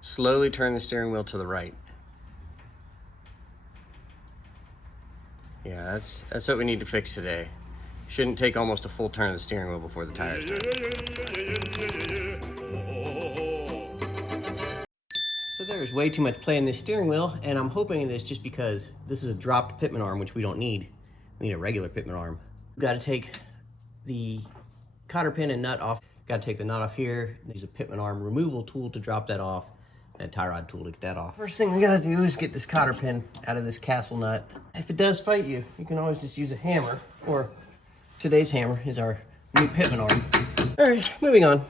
slowly turn the steering wheel to the right. Yeah, that's what we need to fix today. Shouldn't take almost a full turn of the steering wheel before the tires turn. So there's way too much play in this steering wheel, and I'm hoping in this just because this is a dropped pitman arm, which we don't need. We need a regular pitman arm. We've got to take the cotter pin and nut off. Got to take the nut off here. Use a pitman arm removal tool to drop that off, and a tie rod tool to get that off. First thing we gotta do is get this cotter pin out of this castle nut. If it does fight you, you can always just use a hammer, or today's hammer is our new pitman arm. All right, moving on.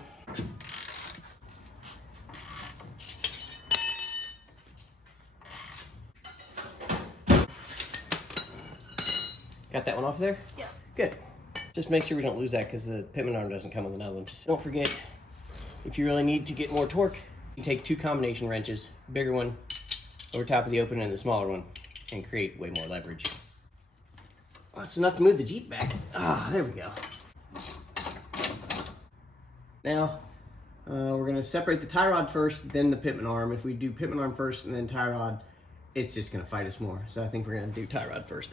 Got that one off there? Yeah. Good. Just make sure we don't lose that because the pitman arm doesn't come with another one. Just don't forget, if you really need to get more torque, you take 2 combination wrenches, bigger one over top of the opening and the smaller one, and create way more leverage. Oh, it's enough to move the Jeep back. Ah, there we go. Now, we're gonna separate the tie rod first, then the pitman arm. If we do pitman arm first and then tie rod, it's just gonna fight us more. So I think we're gonna do tie rod first.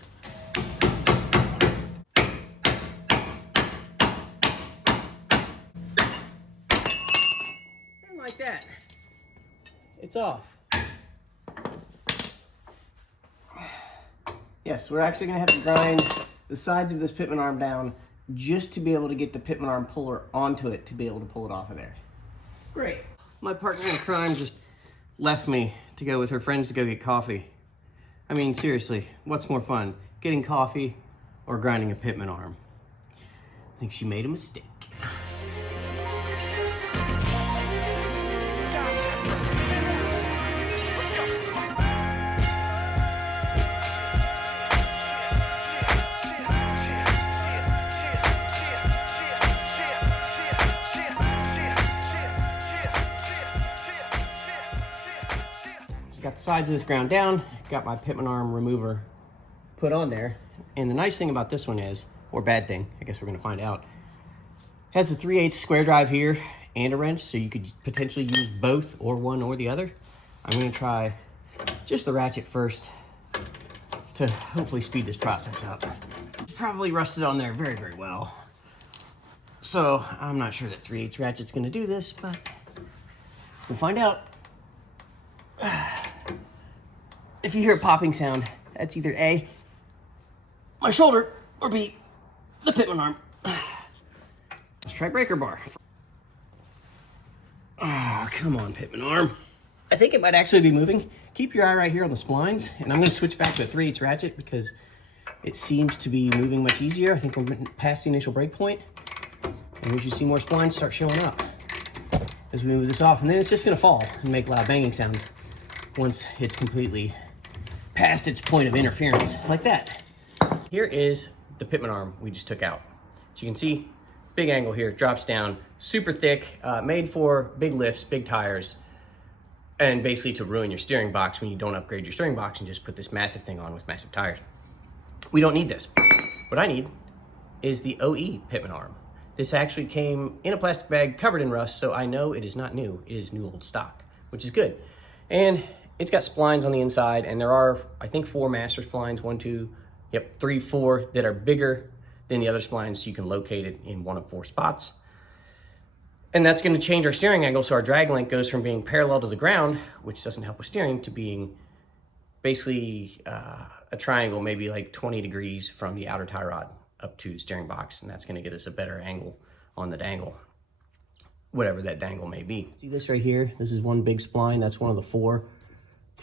And like that, it's off. Yes, we're actually gonna have to grind the sides of this pitman arm down just to be able to get the pitman arm puller onto it to be able to pull it off of there. Great. My partner in crime just left me to go with her friends to go get coffee. I mean, seriously, what's more fun, getting coffee or grinding a pitman arm? I think she made a mistake. Got the sides of this ground down, got my pitman arm remover put on there. And the nice thing about this one is, or bad thing, I guess we're gonna find out, has a 3/8 square drive here and a wrench, so you could potentially use both or one or the other. I'm gonna try just the ratchet first to hopefully speed this process up. Probably rusted on there very, very well. So I'm not sure that 3/8 ratchet's gonna do this, but we'll find out. If you hear a popping sound, that's either A, my shoulder, or B, the pitman arm. Let's try breaker bar. Oh, come on, pitman arm. I think it might actually be moving. Keep your eye right here on the splines, and I'm gonna switch back to a 3/8 ratchet because it seems to be moving much easier. I think we're past the initial break point, and we should see more splines start showing up as we move this off. And then it's just gonna fall and make loud banging sounds once it's completely past its point of interference, like that. Here is the pitman arm we just took out. So you can see, big angle here, drops down, super thick, made for big lifts, big tires, and basically to ruin your steering box when you don't upgrade your steering box and just put this massive thing on with massive tires. We don't need this. What I need is the OE pitman arm. This actually came in a plastic bag covered in rust, so I know it is not new. It is new old stock, which is good. And it's got splines on the inside, and there are, I think, 4 master splines, 1, 2, 3, 4 that are bigger than the other splines, so you can locate it in one of 4 spots. And that's gonna change our steering angle, so our drag length goes from being parallel to the ground, which doesn't help with steering, to being basically a triangle, maybe like 20 degrees from the outer tie rod up to the steering box, and that's gonna get us a better angle on the dangle, whatever that dangle may be. See this right here? This is one big spline, that's one of the 4.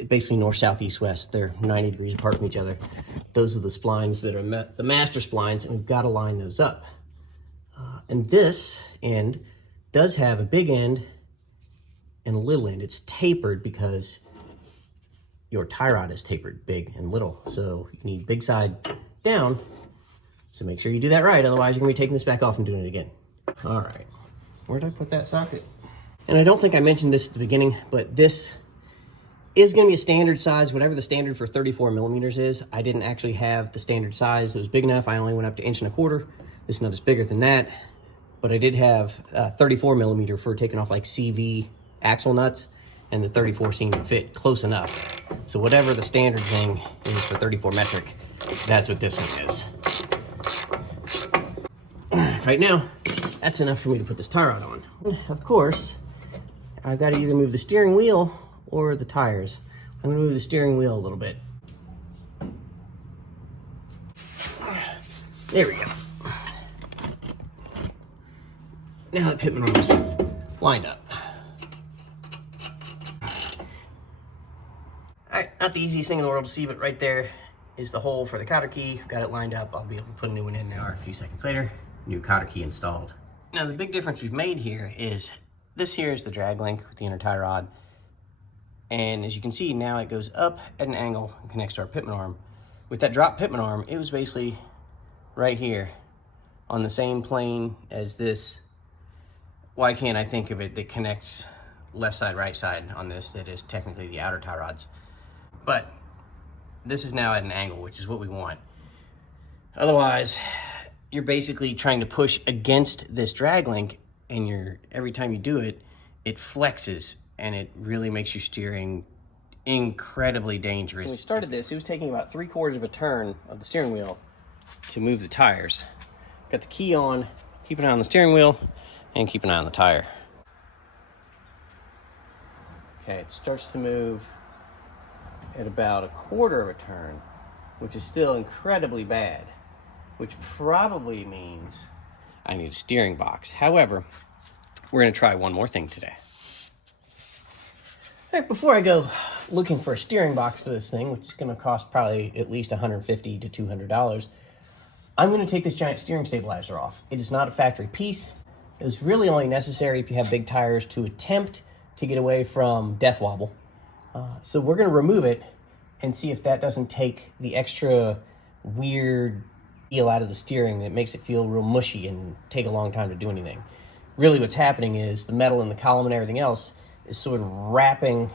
Basically north, south, east, west. They're 90 degrees apart from each other. Those are the splines that are the master splines, and we've got to line those up. And this end does have a big end and a little end. It's tapered because your tie rod is tapered big and little. So you need big side down. So make sure you do that right. Otherwise, you're going to be taking this back off and doing it again. All right. Where did I put that socket? And I don't think I mentioned this at the beginning, but this is going to be a standard size, whatever the standard for 34 millimeters is. I didn't actually have the standard size that was big enough. I only went up to 1.25 inches. This nut is bigger than that, but I did have 34 millimeter for taking off like CV axle nuts, and the 34 seemed to fit close enough. So whatever the standard thing is for 34 metric, that's what this one is. Right now, that's enough for me to put this tie rod on. Of course, I've got to either move the steering wheel or the tires. I'm going to move the steering wheel a little bit. There we go. Now the pitman arm's lined up. Alright, not the easiest thing in the world to see, but right there is the hole for the cotter key. Got it lined up. I'll be able to put a new one in now. A few seconds later, new cotter key installed. Now the big difference we've made here is this here is the drag link with the inner tie rod. And as you can see, now it goes up at an angle and connects to our pitman arm. With that drop pitman arm, it was basically right here on the same plane as this. Why can't I think of it that connects left side, right side on this? That is technically the outer tie rods. But this is now at an angle, which is what we want. Otherwise, you're basically trying to push against this drag link, and every time you do it, it flexes, and it really makes your steering incredibly dangerous. When we started this, it was taking about 3/4 of a turn of the steering wheel to move the tires. Got the key on, keep an eye on the steering wheel, and keep an eye on the tire. Okay, it starts to move at about 1/4 of a turn, which is still incredibly bad, which probably means I need a steering box. However, we're gonna try one more thing today. All right, before I go looking for a steering box for this thing, which is gonna cost probably at least $150 to $200, I'm gonna take this giant steering stabilizer off. It is not a factory piece. It was really only necessary if you have big tires to attempt to get away from death wobble. So we're gonna remove it and see if that doesn't take the extra weird feel out of the steering that makes it feel real mushy and take a long time to do anything. Really what's happening is the metal in the column and everything else is sort of wrapping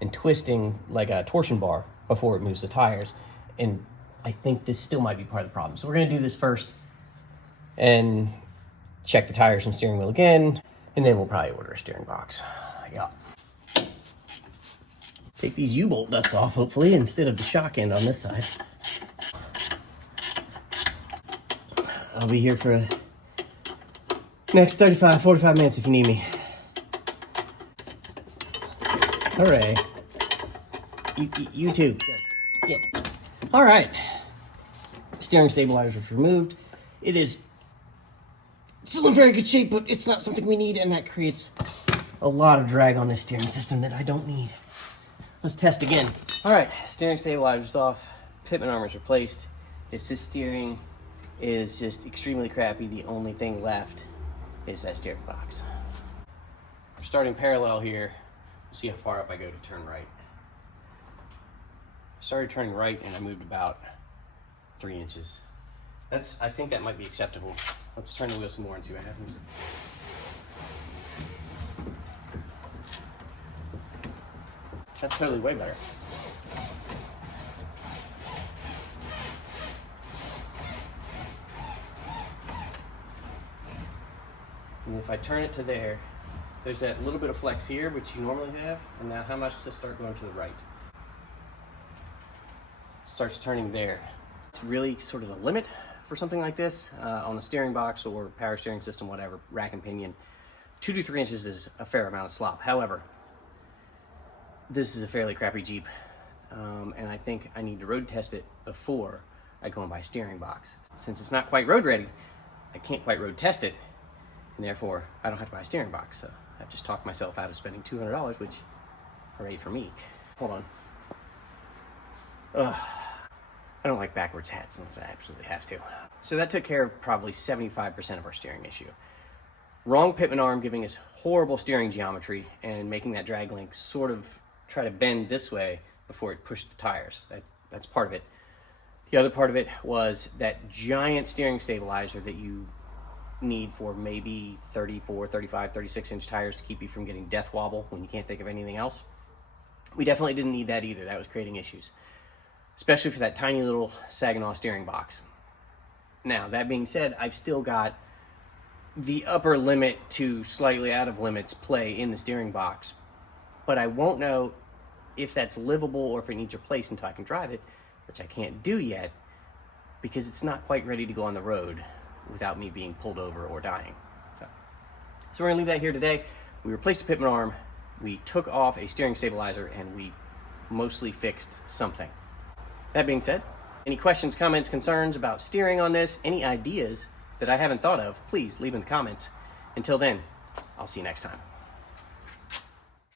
and twisting like a torsion bar before it moves the tires. And I think this still might be part of the problem. So we're gonna do this first and check the tires and steering wheel again, and then we'll probably order a steering box. Yeah. Take these U-bolt nuts off, hopefully, instead of the shock end on this side. I'll be here for the next 35, 45 minutes if you need me. Hooray. You too. Yeah. All right. Steering stabilizer is removed. It is still in very good shape, but it's not something we need, and that creates a lot of drag on this steering system that I don't need. Let's test again. All right, steering stabilizer's off, pitman arm is replaced. If this steering is just extremely crappy, the only thing left is that steering box. We're starting parallel here. We'll see how far up I go to turn right. I started turning right and I moved about 3 inches. I think that might be acceptable. Let's turn the wheel some more and see what happens. That's totally way better. And if I turn it to there, there's that little bit of flex here, which you normally have, and now how much does it start going to the right? Starts turning there. It's really sort of the limit for something like this on the steering box or power steering system, whatever, rack and pinion. 2 to 3 inches is a fair amount of slop. However, this is a fairly crappy Jeep, and I think I need to road test it before I go and buy a steering box. Since it's not quite road ready, I can't quite road test it, and therefore I don't have to buy a steering box. So I've just talked myself out of spending $200, which hooray for me. Hold on. I don't like backwards hats unless I absolutely have to. So that took care of probably 75% of our steering issue. Wrong pitman arm giving us horrible steering geometry and making that drag link sort of try to bend this way before it pushed the tires. That's part of it. The other part of it was that giant steering stabilizer that you need for maybe 34, 35, 36 inch tires to keep you from getting death wobble when you can't think of anything else. We definitely didn't need that either. That was creating issues, especially for that tiny little Saginaw steering box. Now, that being said, I've still got the upper limit to slightly out of limits play in the steering box, but I won't know if that's livable or if it needs replaced until I can drive it, which I can't do yet because it's not quite ready to go on the road without me being pulled over or dying. So we're gonna leave that here today. We replaced the pitman arm, we took off a steering stabilizer, and we mostly fixed something. That being said, any questions, comments, concerns about steering on this, any ideas that I haven't thought of, please leave in the comments. Until then, I'll see you next time.